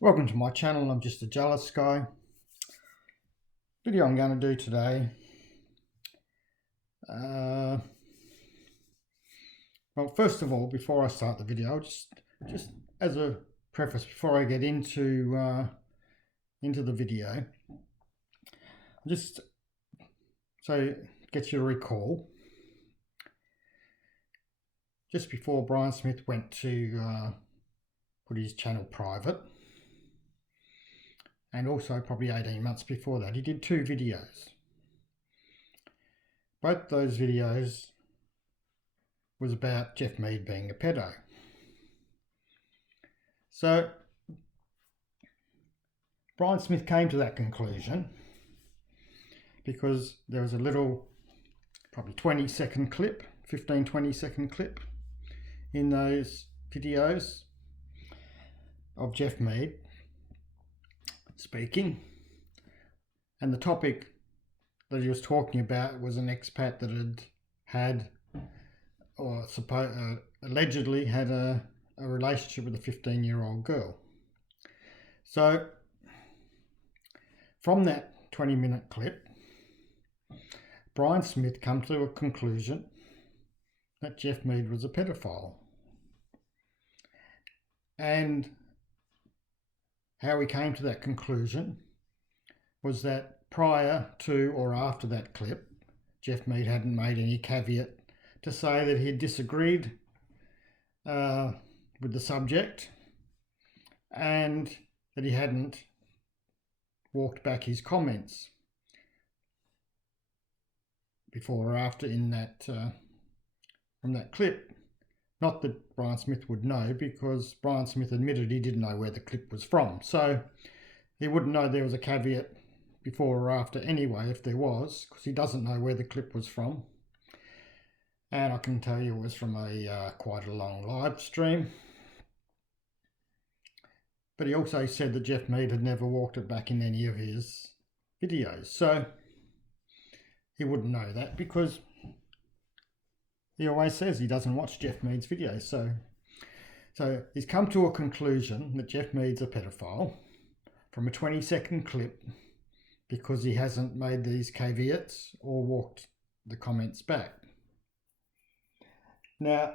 Welcome to my channel. I'm just a jealous guy. Video I'm going to do today. Well, first of all, before I start the video, just as a preface, before I get into the video, just so get you to recall, just before Brian Smith went to put his channel private, and also probably 18 months before that, he did two videos. Both those videos was about Jeff Mead being a pedo. So Brian Smith came to that conclusion because there was a little, probably 20-second clip, 15-20-second clip in those videos of Jeff Mead speaking, and the topic that he was talking about was an expat that had or allegedly had a relationship with a 15-year-old girl. So from that 20-minute clip, Brian Smith came to a conclusion that Jeff Mead was a pedophile. And how he came to that conclusion was that prior to or after that clip, Jeff Mead hadn't made any caveat to say that he had disagreed with the subject and that he hadn't walked back his comments before or after in that from that clip. Not that Brian Smith would know, because Brian Smith admitted he didn't know where the clip was from, so he wouldn't know there was a caveat before or after anyway, if there was, because he doesn't know where the clip was from. And I can tell you it was from a quite a long live stream. But he also said that Jeff Mead had never walked it back in any of his videos. So he wouldn't know that because he always says he doesn't watch Jeff Mead's videos. So he's come to a conclusion that Jeff Mead's a pedophile from a 20-second clip because he hasn't made these caveats or walked the comments back. Now,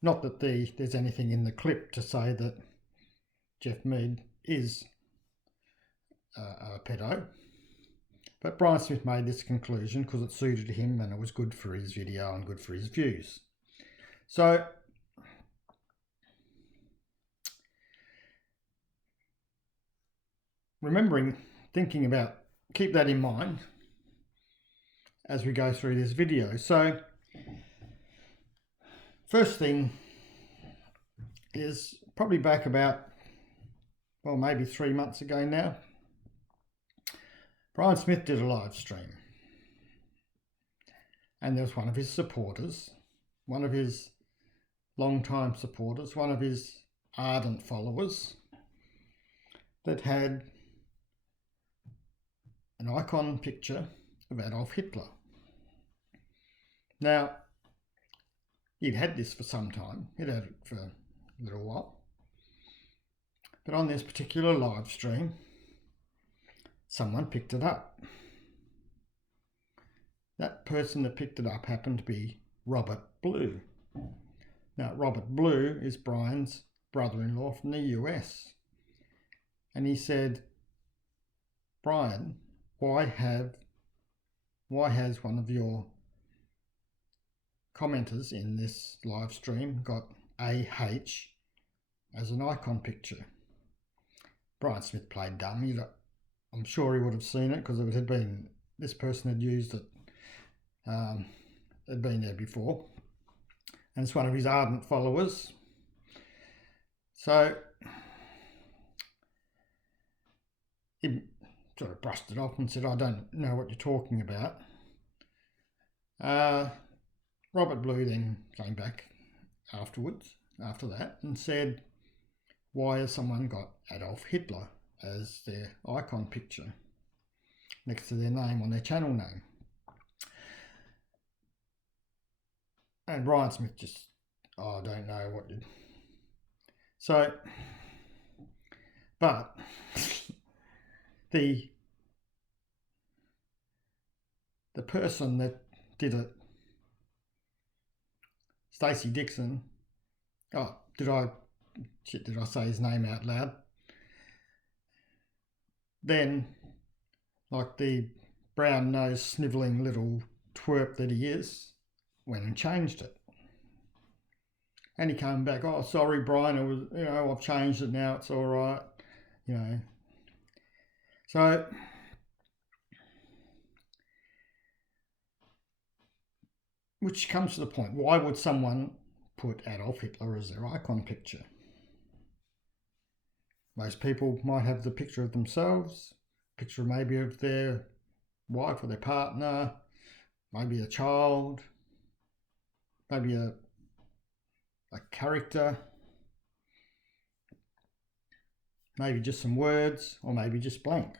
not that there's anything in the clip to say that Jeff Mead is a pedo, but Brian Smith made this conclusion because it suited him and it was good for his video and good for his views. So thinking about, keep that in mind as we go through this video. So first thing is probably back about, well, maybe 3 months ago now, Brian Smith did a live stream, and there was one of his supporters, one of his long-time supporters, one of his ardent followers that had an icon picture of Adolf Hitler. Now, he'd had this for some time, he'd had it for a little while, but on this particular live stream, someone picked it up. That person that picked it up happened to be Robert Blue. Now, Robert Blue is Brian's brother-in-law from the US. And he said, Brian, why has one of your commenters in this live stream got AH as an icon picture? Brian Smith played dumb. I'm sure he would have seen it because it had been, this person had used it, had been there before, and it's one of his ardent followers. So he sort of brushed it off and said, I don't know what you're talking about. Robert Blue then came back after that, and said, why has someone got Adolf Hitler as their icon picture next to their name on their channel name? And Brian Smith just, I don't know what did. So But the person that did it, Stacey Dixon, did I say his name out loud? Then, like the brown-nosed, snivelling little twerp that he is, went and changed it. And he came back, oh, sorry, Brian, it was, I've changed it now, it's all right, So, which comes to the point, why would someone put Adolf Hitler as their icon picture? Most people might have the picture of themselves, picture maybe of their wife or their partner, maybe a child, maybe a character, maybe just some words, or maybe just blank.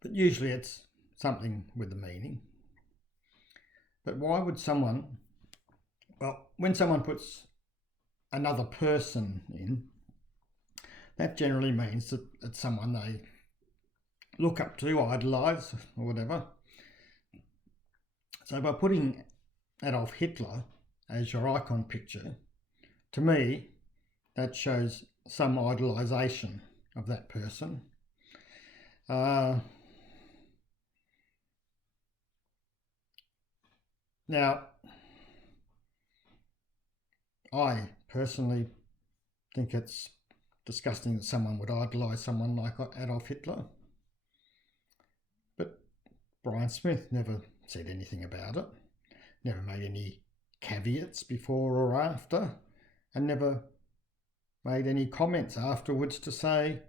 But usually it's something with a meaning. But why would someone, when someone puts another person in, that generally means that it's someone they look up to, idolise, or whatever. So by putting Adolf Hitler as your icon picture, to me, that shows some idolisation of that person. Now, I personally think it's disgusting that someone would idolise someone like Adolf Hitler. But Brian Smith never said anything about it, never made any caveats before or after, and never made any comments afterwards to say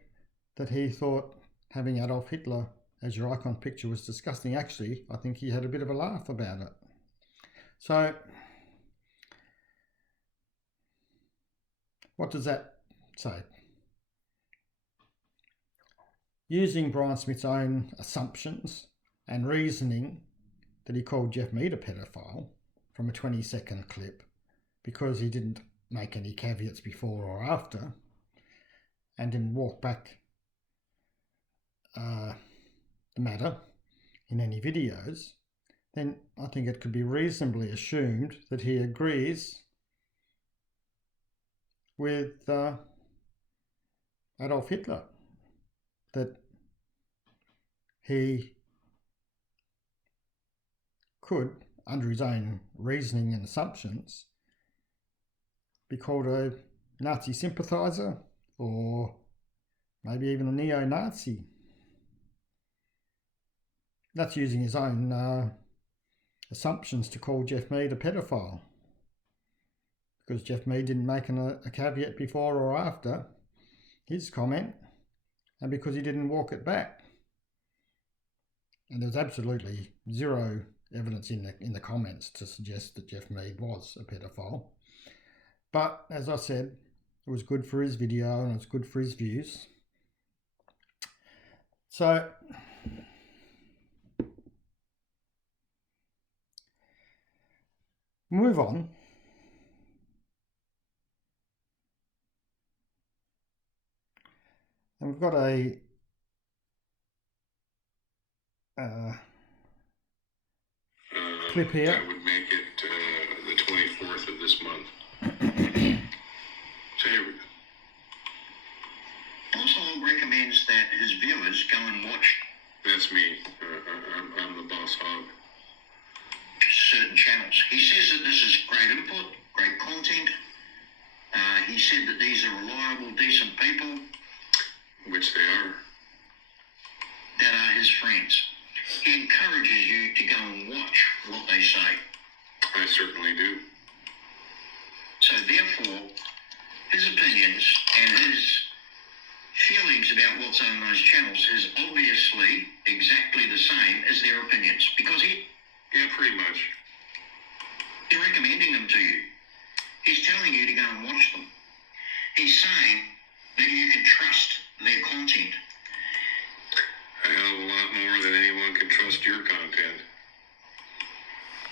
that he thought having Adolf Hitler as your icon picture was disgusting. Actually, I think he had a bit of a laugh about it. So, what does that say? Using Brian Smith's own assumptions and reasoning that he called Jeff Mead a pedophile from a 20-second clip because he didn't make any caveats before or after and didn't walk back the matter in any videos, then I think it could be reasonably assumed that he agrees with Adolf Hitler, that he could, under his own reasoning and assumptions, be called a Nazi sympathiser or maybe even a neo-Nazi. That's using his own assumptions to call Jeff Mead a pedophile, because Jeff Mead didn't make a caveat before or after his comment, and because he didn't walk it back. And there's absolutely zero evidence in the comments to suggest that Jeff Mead was a pedophile. But as I said, it was good for his video and it was good for his views. So move on. And we've got a clip here. That would make it the 24th of this month. So here we go. Also recommends that his viewers go and watch. That's me. I'm the boss hog. Certain channels. He says that this is great input, great content. He said that these are reliable, decent people. Which they are. That are his friends. He encourages you to go and watch what they say. I certainly do. So therefore, his opinions and his feelings about what's on those channels is obviously exactly the same as their opinions, because Yeah, pretty much. he's recommending them to you. He's telling you to go and watch them. He's saying that you can trust their content. A hell of a lot more than anyone can trust your content.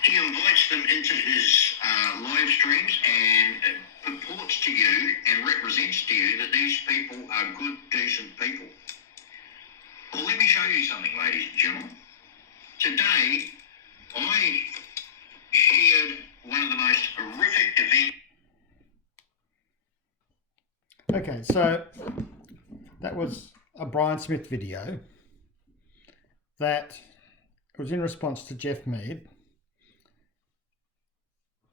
He invites them into his live streams and purports to you and represents to you that these people are good, decent people. Well, let me show you something, ladies and gentlemen. Today, I shared one of the most horrific events. Okay, so that was a Brian Smith video that was in response to Jeff Mead.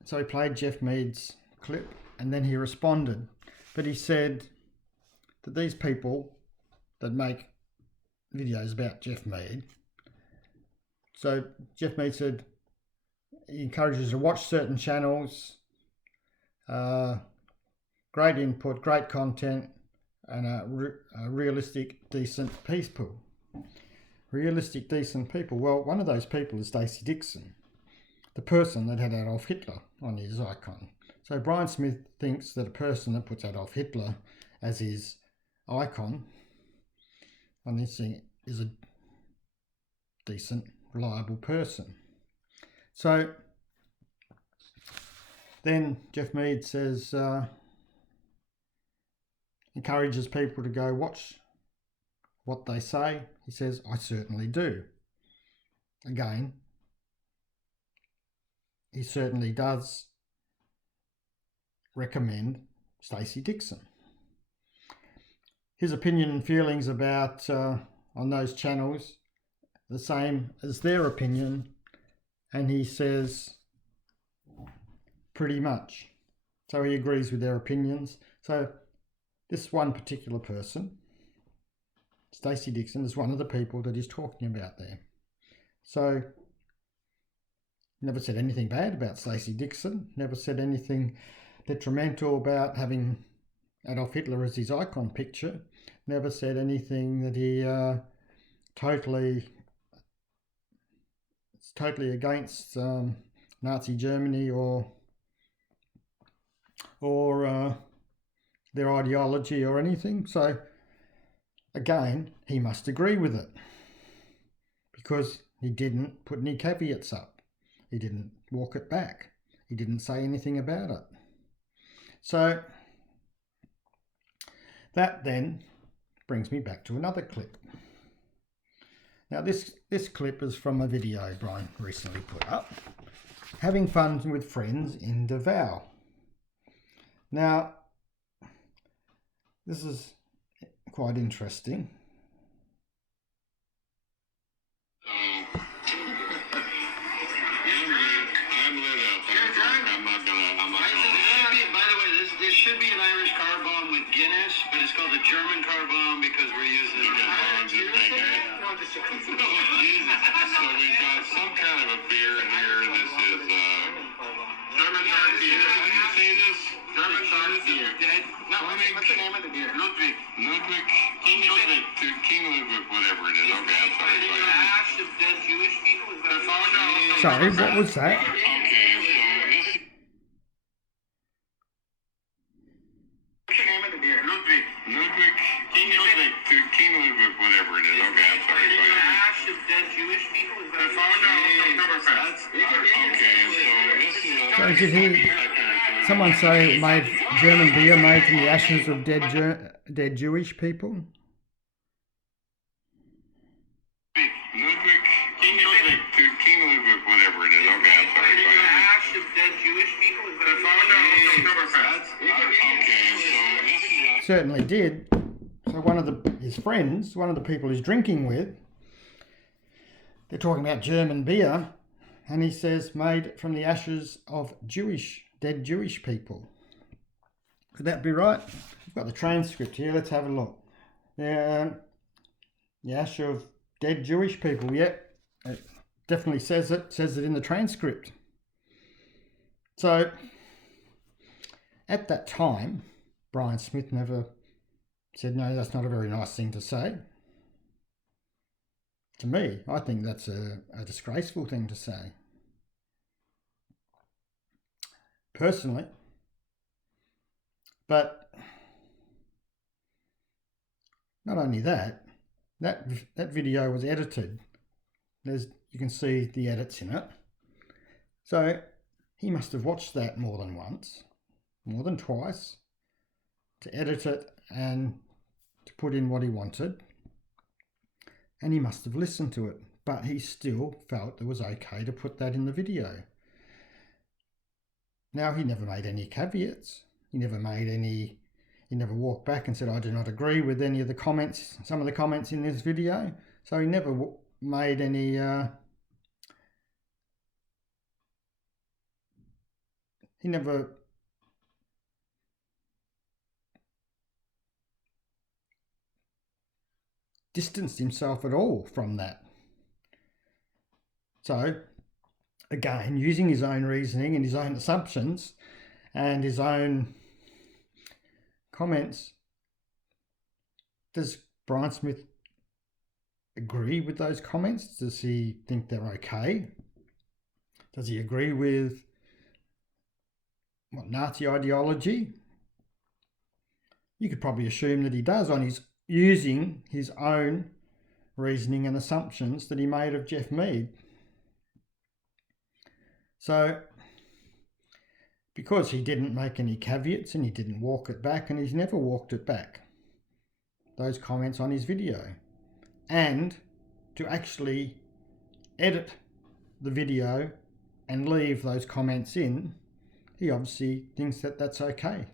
So he played Jeff Mead's clip and then he responded. But he said that these people that make videos about Jeff Mead, so Jeff Mead said he encourages to watch certain channels, great input, great content, and a realistic, decent people. Realistic, decent people. Well, one of those people is Stacey Dixon, the person that had Adolf Hitler on his icon. So Brian Smith thinks that a person that puts Adolf Hitler as his icon on this thing is a decent, reliable person. So then Jeff Mead says, encourages people to go watch what they say. He says, I certainly do. Again, he certainly does recommend Stacey Dixon. His opinion and feelings about on those channels the same as their opinion, and he says pretty much. So he agrees with their opinions. So this one particular person, Stacey Dixon, is one of the people that he's talking about there. So never said anything bad about Stacey Dixon, never said anything detrimental about having Adolf Hitler as his icon picture, never said anything that he totally against Nazi Germany or their ideology or anything. So again, he must agree with it because he didn't put any caveats up. He didn't walk it back. He didn't say anything about it. So that then brings me back to another clip. Now this clip is from a video Brian recently put up, having fun with friends in Davao. Now this is quite interesting. I'm lit up. I'm not gonna. By the way, this should be an Irish car bomb with Guinness, but it's called the German car bomb because we're using it. Jesus. So we've got some kind of a beer here. This is German dark beer. How do you say this? German dark beer. No, what's the name of the beer? Ludwig. King Ludwig, whatever it is. Okay, I'm sorry. The ash of dead Jewish people? Is that Sorry, what was that? Okay, so this. What's the name of the beer? Ludwig. King Ludwig, whatever it is. Okay, I'm sorry. The ash of dead Jewish people? Is that Okay, so this is So did he? Someone say it made German beer made from the ashes of dead Jewish people. King Ludwig, whatever it is. Okay, I'm sorry. the ash of dead Jewish people? Is that Okay, so this is Certainly did. So one of his friends, one of the people he's drinking with, they're talking about German beer, and he says made from the ashes of dead Jewish people. Could that be right? I've got the transcript here. Let's have a look. The ash of dead Jewish people. Yep, it definitely says it. Says it in the transcript. So at that time, Brian Smith never said, no, that's not a very nice thing to say. To me, I think that's a disgraceful thing to say. Personally. But not only that video was edited. You can see the edits in it. So he must have watched that more than once. more than twice, to edit it and to put in what he wanted. And he must have listened to it, but he still felt it was okay to put that in the video. Now, he never made any caveats. He never walked back and said, I do not agree with any of the comments, some of the comments in this video. So he never made any, he never distanced himself at all from that. So, again, using his own reasoning and his own assumptions and his own comments, does Brian Smith agree with those comments? Does he think they're okay? Does he agree with Nazi ideology? You could probably assume that he does, on his using his own reasoning and assumptions that he made of Jeff Mead. So, because he didn't make any caveats and he didn't walk it back, and he's never walked it back, those comments on his video, and to actually edit the video and leave those comments in, he obviously thinks that that's okay.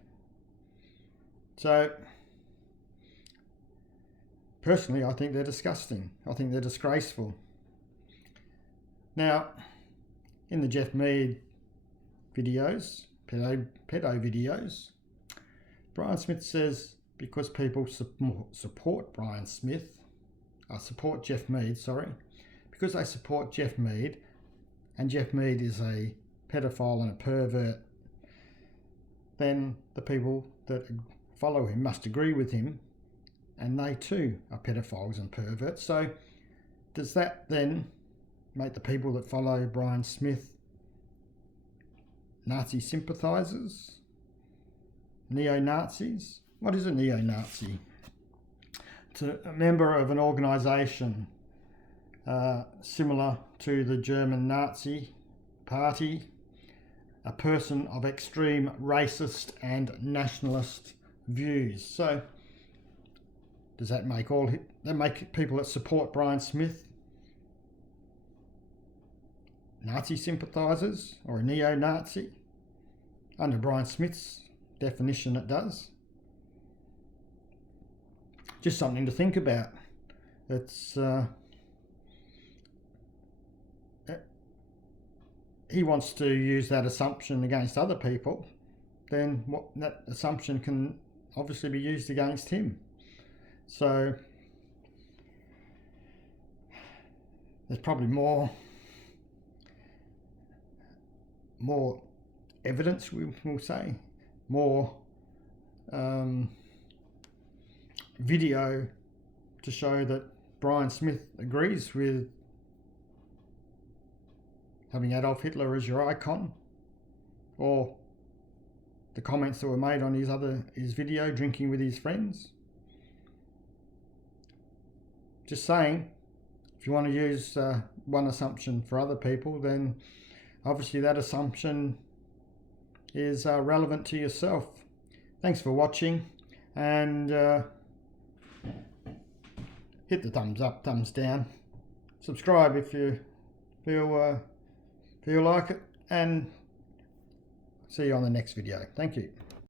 So, personally, I think they're disgusting. I think they're disgraceful. Now, in the Jeff Mead videos, pedo videos, Brian Smith says because people support Brian Smith, support Jeff Mead, because they support Jeff Mead, and Jeff Mead is a pedophile and a pervert, then the people that follow him must agree with him, and they too are pedophiles and perverts. So does that then make the people that follow Brian Smith Nazi sympathisers? Neo-Nazis? What is a neo-Nazi? It's a member of an organisation similar to the German Nazi Party, a person of extreme racist and nationalist views. So does that make people that support Brian Smith Nazi sympathisers or a neo-Nazi? Under Brian Smith's definition, it does. Just something to think about. It's he wants to use that assumption against other people, then that assumption can obviously be used against him. So there's probably more evidence, we will say, more video to show that Brian Smith agrees with having Adolf Hitler as your icon, or the comments that were made on his video, drinking with his friends. Just saying, if you want to use one assumption for other people, then obviously that assumption is relevant to yourself. Thanks for watching, and hit the thumbs up, thumbs down. Subscribe if you feel like it, and see you on the next video. Thank you.